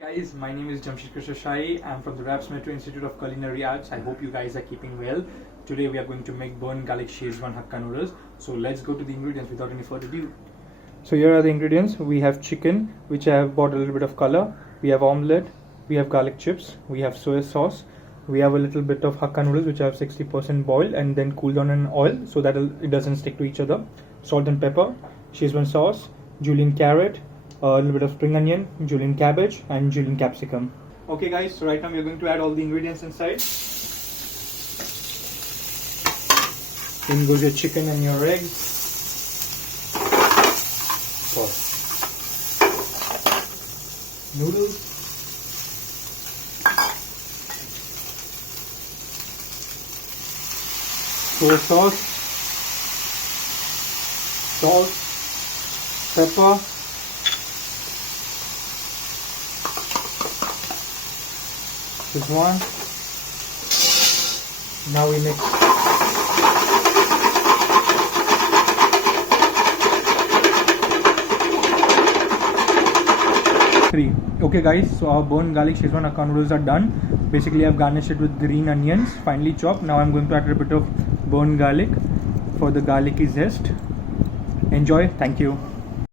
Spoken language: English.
Guys, my name is Jamshed Shami. I'm from the Raps Metro Institute of Culinary Arts. I hope you guys are keeping well. Today we are going to make burnt garlic Szechuan Hakka noodles. So let's go to the ingredients without any further ado. So here are the ingredients. We have chicken, which I have bought a little bit of color. We have omelette. We have garlic chips. We have soy sauce. We have a little bit of Hakka noodles, which I have 60% boiled and then cooled down in oil so that it doesn't stick to each other. Salt and pepper, Szechuan sauce, julienne carrot, a little bit of spring onion, julienne cabbage and julienne capsicum. Okay guys, so right now we are going to add all the ingredients inside. In goes your chicken and your eggs. Noodles. Soy sauce. Salt. Pepper. This one. Now we mix. Three. Okay guys, so our burnt garlic Szechuan Hakka noodles are done. Basically I've garnished it with green onions, finely chopped. Now I'm going to add a bit of burnt garlic for the garlicky zest. Enjoy. Thank you.